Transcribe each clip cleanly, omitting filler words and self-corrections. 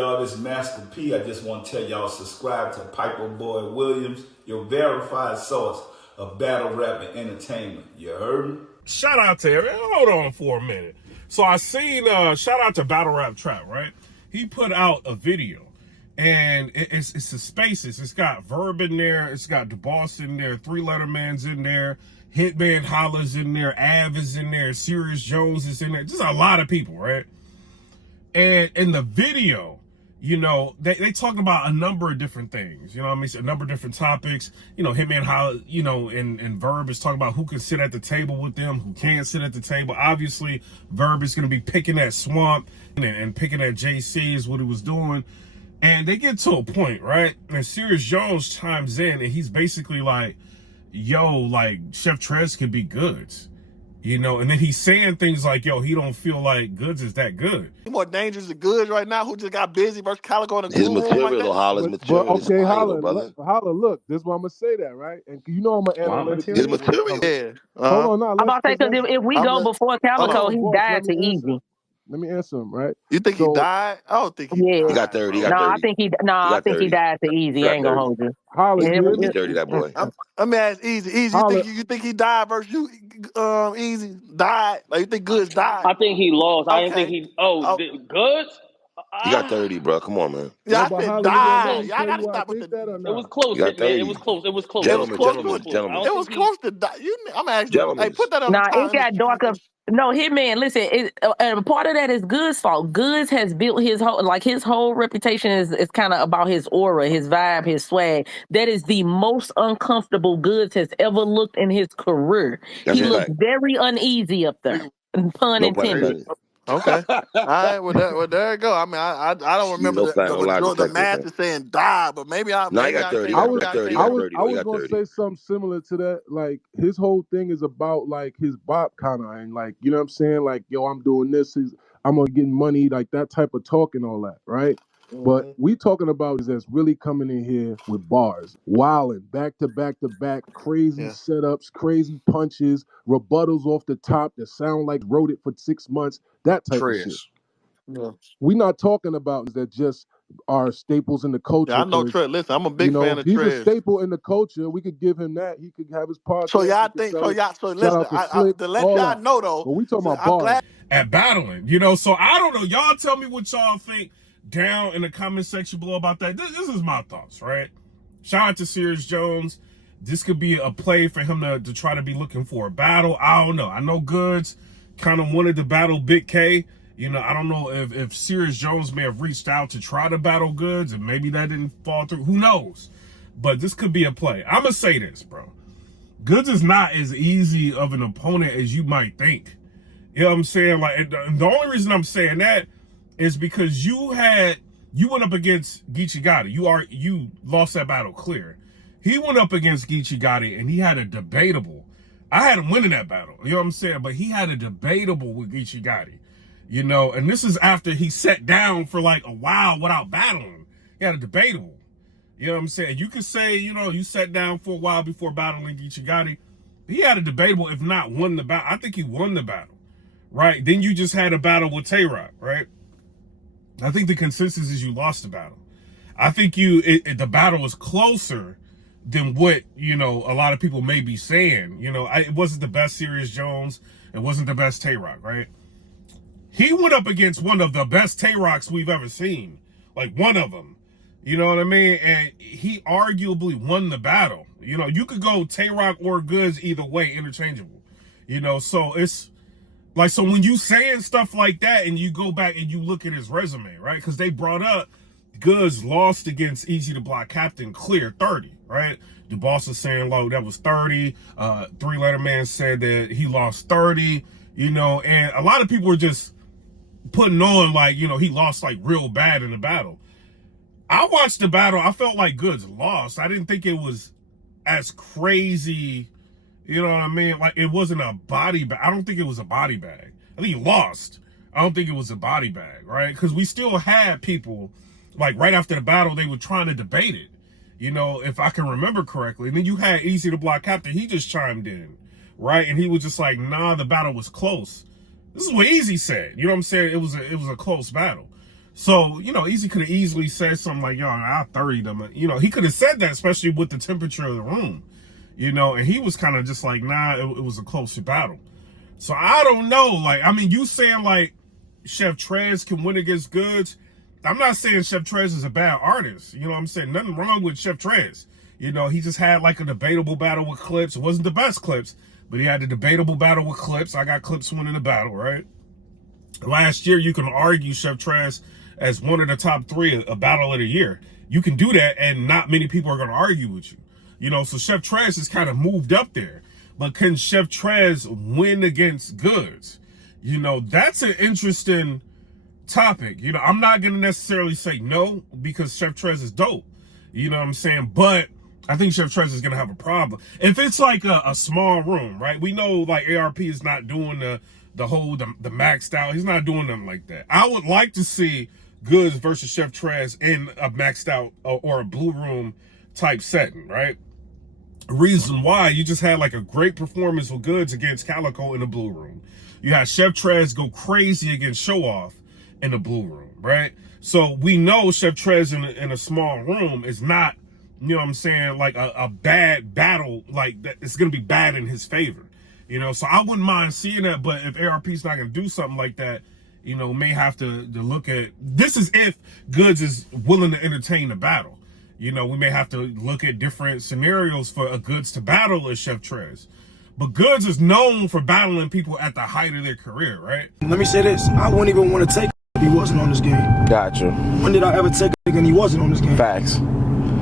y'all? This is Master P. I just want to tell y'all subscribe to PIPERBOY Williams, your verified source of battle rap and entertainment. You heard me? Shout out to everyone. Hold on for a minute. So I seen, shout out to Battle Rap Trap, right? He put out a video. And it's the spaces. It's got Verb in there. It's got DeBoss in there. 3 Letter Man's in there. Hitman Holla's in there. Av is in there. Serious Jones is in there. Just a lot of people, right? And in the video, you know, they talk about a number of different things. You know what I mean? A number of different topics. You know, Hitman Holla, you know, and Verb is talking about who can sit at the table with them, who can't sit at the table. Obviously, Verb is going to be picking at Swamp and picking at JC is what he was doing. And they get to a point, right? And Serious Jones chimes in and he's basically like, yo, like, Chef Trez could be Goodz. You know, and then he's saying things like, yo, he don't feel like Goodz is that good. He's more dangerous than Goodz right now, who just got busy versus Calico in the his material, like that. Holla's material. But okay, Holla, look, this is why I'm gonna say that, right? And you know I'm an analytic. his material. Yeah. Hold on, now. I'm about to say, because if we go before Calico, he died too easy. Let me answer him, right? You think he died? I don't think he died. He got 30. I think he died too easy. I ain't gonna hold you. Holla, He's dirty, that boy. Let me ask Easy. You think he died versus you? Easy died. Like you think Goodz died? I think he lost. Okay. I didn't think he. Goodz. He got 30, bro. Come on, man. Yeah, I said died. Y'all gotta stop with the. It was close. It was close. It was close. Gentlemen. It was close to die. I'm asking you. Hey, put that on. Nah, it got darker. No, Hitman, listen, and part of that is Goodz' fault. Goodz has built his whole reputation is kind of about his aura, his vibe, his swag. That is the most uncomfortable Goodz has ever looked in his career. He looked very uneasy up there. Pun intended. Okay. All right. Well, there you go. I mean, I don't remember the master saying die, but maybe I. No, he got 30. I was gonna say something similar to that. Like his whole thing is about like his bop kind of, and like you know what I'm saying. Like yo, I'm doing this. I'm gonna get money. Like that type of talk and all that, right? But we talking about is that's really coming in here with bars, wilding, back to back to back, crazy setups, crazy punches, rebuttals off the top that sound like wrote it for 6 months, that type of shit. Yeah. We not talking about that just are staples in the culture. Yeah, I know Trez. Listen, I'm a big fan of Trez. He's a staple in the culture. We could give him that. He could have his podcast. So y'all think? So listen. To let y'all know though. But we talking about bars. At battling, you know. So I don't know. Y'all tell me what y'all think down in the comment section below about that. This is my thoughts, right? Shout out to Serious Jones. This could be a play for him to try to be looking for a battle. I don't know. I know Goodz kind of wanted to battle Big K. You know, I don't know if Serious Jones may have reached out to try to battle Goodz and maybe that didn't fall through. Who knows? But this could be a play. I'm going to say this, bro. Goodz is not as easy of an opponent as you might think. You know what I'm saying? Like, the only reason I'm saying that is because you went up against Geechee Gotti. You lost that battle clear. He went up against Geechee Gotti and he had a debatable. I had him winning that battle. You know what I'm saying? But he had a debatable with Geechee Gotti. You know, and this is after he sat down for like a while without battling. He had a debatable. You know what I'm saying? You could say, you know, you sat down for a while before battling Geechee Gotti. He had a debatable, if not won the battle. I think he won the battle, right? Then you just had a battle with Tay-Rock, right? I think the consensus is you lost the battle. I think the battle was closer than what, you know, a lot of people may be saying. You know, it wasn't the best Serious Jones. It wasn't the best Tay-Rock, right? He went up against one of the best Tay-Rocks we've ever seen. Like one of them. You know what I mean? And he arguably won the battle. You know, you could go Tay-Rock or Goodz either way, interchangeable. You know, so it's like, so when you saying stuff like that and you go back and you look at his resume, right? Because they brought up Goodz lost against Easy to Block Captain clear 30, right? DeBoss was saying, low, that was 30. 3 Letter Man said that he lost 30, you know, and a lot of people were just putting on like, you know, he lost like real bad in the battle. I watched the battle. I felt like Goodz lost. I didn't think it was as crazy. You know what I mean? Like, it wasn't a body bag. I don't think it was a body bag. I think he lost. I don't think it was a body bag, right? Because we still had people, like, right after the battle, they were trying to debate it, you know, if I can remember correctly. And then you had Easy to Block Captain. He just chimed in, right? And he was just like, nah, the battle was close. This is what Easy said. You know what I'm saying? It was a close battle. So, you know, Easy could have easily said something like, yo, I'll 30 them. You know, he could have said that, especially with the temperature of the room, you know, and he was kind of just like, nah, it was a closer battle. So I don't know. Like, I mean, you saying like Chef Trez can win against Goodz. I'm not saying Chef Trez is a bad artist. You know what I'm saying? Nothing wrong with Chef Trez. You know, he just had like a debatable battle with Clips. It wasn't the best Clips, but he had a debatable battle with Clips. I got Clips winning the battle, right? Last year, you can argue Chef Trez as one of the top 3 a battle of the year. You can do that, and not many people are going to argue with you. You know, so Chef Trez has kind of moved up there. But can Chef Trez win against Goodz? You know, that's an interesting topic. You know, I'm not going to necessarily say no because Chef Trez is dope. You know what I'm saying? But I think Chef Trez is going to have a problem. If it's like a small room, right? We know like ARP is not doing the maxed out. He's not doing nothing like that. I would like to see Goodz versus Chef Trez in a maxed out or a blue room type setting, right? Reason why, you just had like a great performance with Goodz against Calico in the blue room. You had Chef Trez go crazy against Show Off in the blue room, right? So we know Chef Trez in a small room is not, you know what I'm saying, like a bad battle, like that. It's going to be bad in his favor, you know? So I wouldn't mind seeing that, but if ARP's not going to do something like that, you know, may have to look at, this is if Goodz is willing to entertain the battle. You know, we may have to look at different scenarios for a Goodz to battle as Chef Trez. But Goodz is known for battling people at the height of their career, right? Let me say this. I wouldn't even want to take if he wasn't on this game. Gotcha. When did I ever take a and he wasn't on this game? Facts.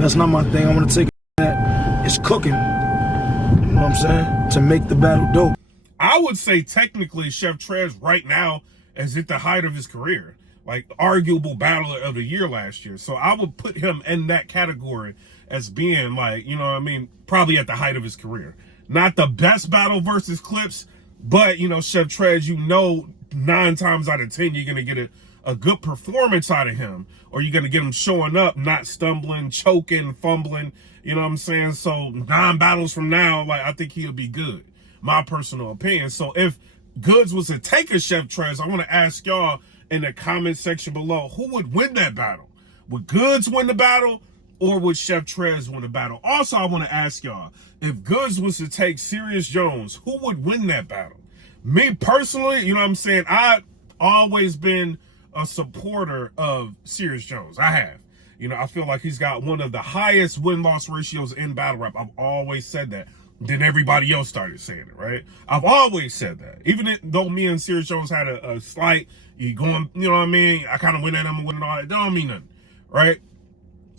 That's not my thing. I want to take that. It's cooking. You know what I'm saying? To make the battle dope. I would say technically Chef Trez right now is at the height of his career. Like arguable battler of the year last year. So I would put him in that category as being like, you know what I mean, probably at the height of his career. Not the best battle versus Clips, but, you know, Chef Trez, you know, 9 times out of 10, you're going to get a good performance out of him. Or you're going to get him showing up, not stumbling, choking, fumbling. You know what I'm saying? So 9 battles from now, like, I think he'll be good. My personal opinion. So if Goodz was to take a Chef Trez, I want to ask y'all in the comment section below, who would win that battle? Would Goodz win the battle, or would Chef Trez win the battle? Also, I want to ask y'all, if Goodz was to take Serious Jones, who would win that battle? Me personally, you know what I'm saying, I've always been a supporter of Serious Jones. I have. You know, I feel like he's got one of the highest win-loss ratios in battle rap. I've always said that. Then everybody else started saying it, right? I've always said that. Even though me and Serious Jones had a slight, you going, you know what I mean? I kind of went at him and went and all that. Don't mean nothing, right?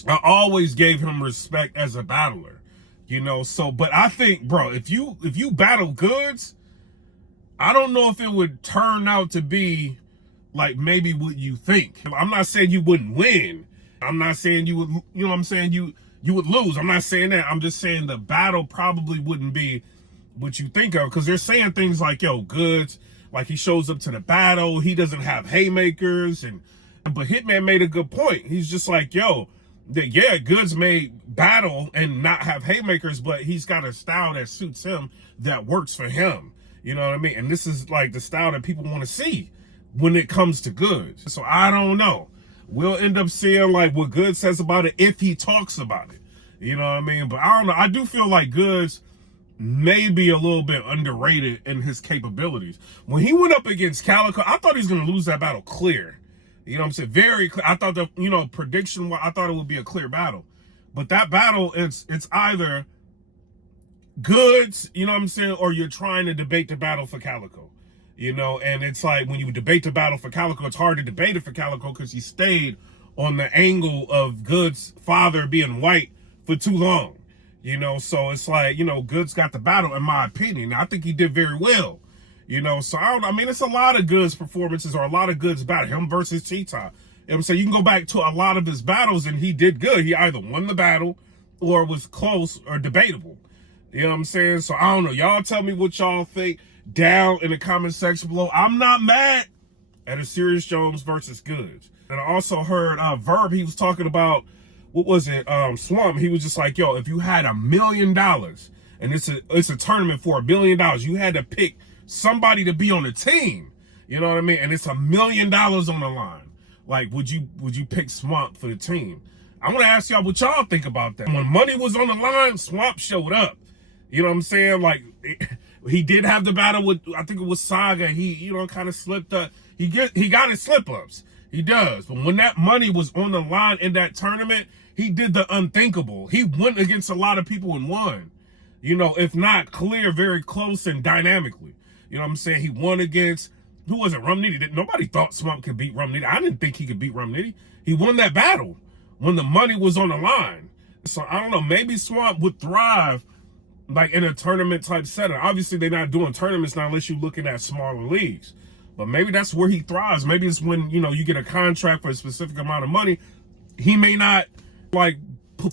I always gave him respect as a battler, you know? So, but I think, bro, if you battle Goodz, I don't know if it would turn out to be like maybe what you think. I'm not saying you wouldn't win. I'm not saying you would, you know what I'm saying? You would lose. I'm not saying that. I'm just saying the battle probably wouldn't be what you think of, because they're saying things like, yo, Goodz, like he shows up to the battle, he doesn't have haymakers, but Hitman made a good point. He's just like, yo, yeah, Goodz may battle and not have haymakers, but he's got a style that suits him, that works for him. You know what I mean? And this is like the style that people want to see when it comes to Goodz. So I don't know. We'll end up seeing like what Goodz says about it if he talks about it. You know what I mean? But I don't know. I do feel like Goodz may be a little bit underrated in his capabilities. When he went up against Calico, I thought he was going to lose that battle clear. You know what I'm saying? Very clear. I thought that, you know, prediction, I thought it would be a clear battle. But that battle, it's either Goodz, you know what I'm saying, or you're trying to debate the battle for Calico. You know, and it's like when you debate the battle for Calico, it's hard to debate it for Calico because he stayed on the angle of Goodz' father being white for too long. You know, so it's like, you know, Goodz got the battle, in my opinion. I think he did very well. You know, so I mean, it's a lot of Goodz performances or a lot of Goodz battle. Him versus Cheetah. You know what I'm saying? You can go back to a lot of his battles and he did good. He either won the battle or was close or debatable. You know what I'm saying? So I don't know. Y'all tell me what y'all think down in the comment section below. I'm not mad at a Serious Jones versus Goodz. And I also heard Verb, he was talking about, what was it, Swamp. He was just like, yo, if you had $1 million and it's a tournament for $1 billion, you had to pick somebody to be on the team. You know what I mean? And it's $1 million on the line. Like, would you pick Swamp for the team? I want to ask y'all what y'all think about that. When money was on the line, Swamp showed up. You know what I'm saying? Like, he did have the battle with, I think it was Saga. He, you know, kind of slipped up. He got his slip-ups. He does. But when that money was on the line in that tournament, he did the unthinkable. He went against a lot of people and won. You know, if not clear, very close and dynamically. You know what I'm saying? He won against, who was it? Rum Nitty. Nobody thought Swamp could beat Rum Nitty. I didn't think he could beat Rum Nitty. He won that battle when the money was on the line. So I don't know, maybe Swamp would thrive like in a tournament type setting. Obviously they're not doing tournaments now unless you're looking at smaller leagues. But maybe that's where he thrives. Maybe it's when, you know, you get a contract for a specific amount of money. He may not like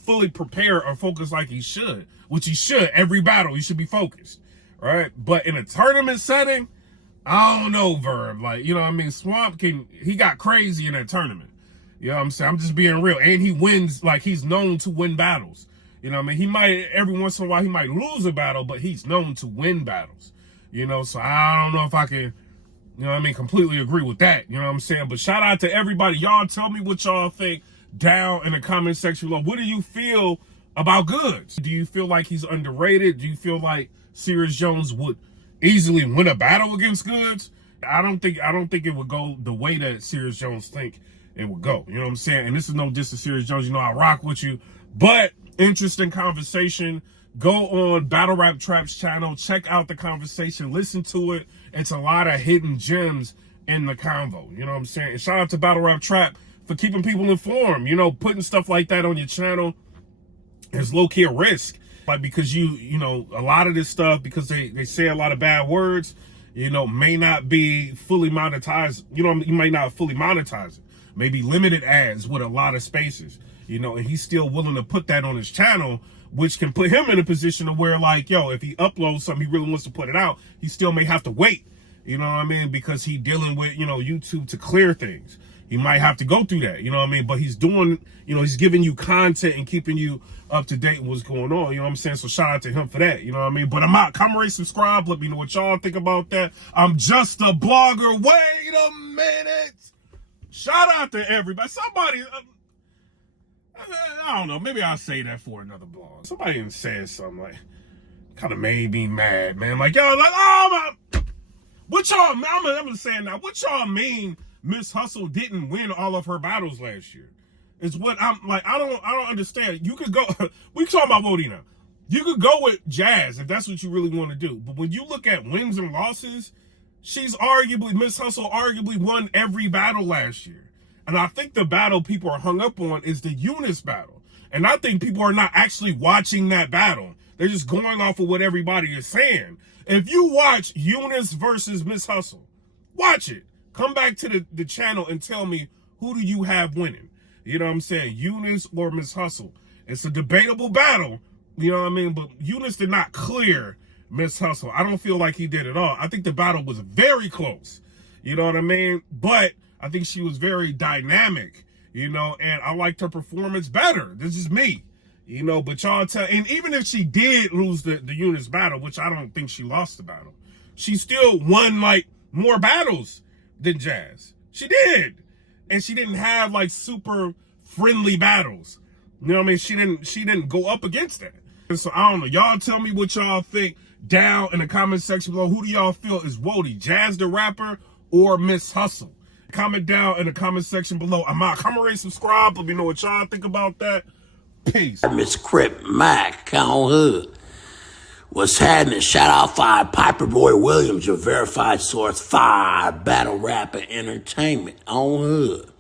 fully prepare or focus like he should, which he should. Every battle, he should be focused, right? But in a tournament setting, I don't know, Verb. Like, you know what I mean? Swamp he got crazy in that tournament. You know what I'm saying? I'm just being real. And he wins, like he's known to win battles. You know what I mean? He might, every once in a while, he might lose a battle, but he's known to win battles. You know, so I don't know if I can, you know what I mean, completely agree with that. You know what I'm saying? But shout out to everybody. Y'all tell me what y'all think down in the comment section below. What do you feel about Goodz? Do you feel like he's underrated? Do you feel like Serious Jones would easily win a battle against Goodz? I don't think it would go the way that Serious Jones think it would go. You know what I'm saying? And this is no diss to Serious Jones. You know, I rock with you. But interesting conversation. Go on Battle Rap Trap's channel. Check out the conversation. Listen to it. It's a lot of hidden gems in the convo. You know what I'm saying? And shout out to Battle Rap Trap for keeping people informed. You know, putting stuff like that on your channel is low-key a risk. Like, because you know, a lot of this stuff, because they say a lot of bad words, you know, may not be fully monetized. You know, you might not fully monetize it. Maybe limited ads with a lot of spaces, you know, and he's still willing to put that on his channel, which can put him in a position of where, like, yo, if he uploads something, he really wants to put it out, he still may have to wait, you know what I mean? Because he's dealing with, you know, YouTube to clear things. He might have to go through that, you know what I mean? But he's doing, you know, he's giving you content and keeping you up to date with what's going on, you know what I'm saying? So shout out to him for that, you know what I mean? But I'm out. Comment, rate, subscribe. Let me know what y'all think about that. I'm just a blogger. Wait a minute. Shout out to everybody. Somebody, I don't know, maybe I'll say that for another blog. Somebody said something like, kind of made me mad, man. Like, yo, like, oh my, what y'all, I'm just saying now, what y'all mean Mshustle didn't win all of her battles last year? Is what I'm like, I don't understand. You could go, we talking about Wody now. You could go with Jazz if that's what you really want to do. But when you look at wins and losses, Mshustle arguably won every battle last year. And I think the battle people are hung up on is the Eunice battle. And I think people are not actually watching that battle. They're just going off of what everybody is saying. If you watch Eunice versus Mshustle, watch it. Come back to the channel and tell me, who do you have winning? You know what I'm saying? Eunice or Mshustle. It's a debatable battle. You know what I mean? But Eunice did not clear Mshustle. I don't feel like he did at all. I think the battle was very close. You know what I mean? But I think she was very dynamic, you know, and I liked her performance better. This is me, you know, but y'all and even if she did lose the Eunice battle, which I don't think she lost the battle, she still won like more battles than Jazz. She did. And she didn't have like super friendly battles. You know what I mean? She didn't go up against that. And so I don't know. Y'all tell me what y'all think down in the comment section below. Who do y'all feel is Wody? Jazz the rapper or Mshustle? Comment down in the comment section below. I'm out. Comment, rate, subscribe. Let me know what y'all think about that. Peace. Miss Crip Mac on Hood. What's happening? Shout out PIPERBOY Williams, your verified source, 5 battle rap and entertainment on Hood.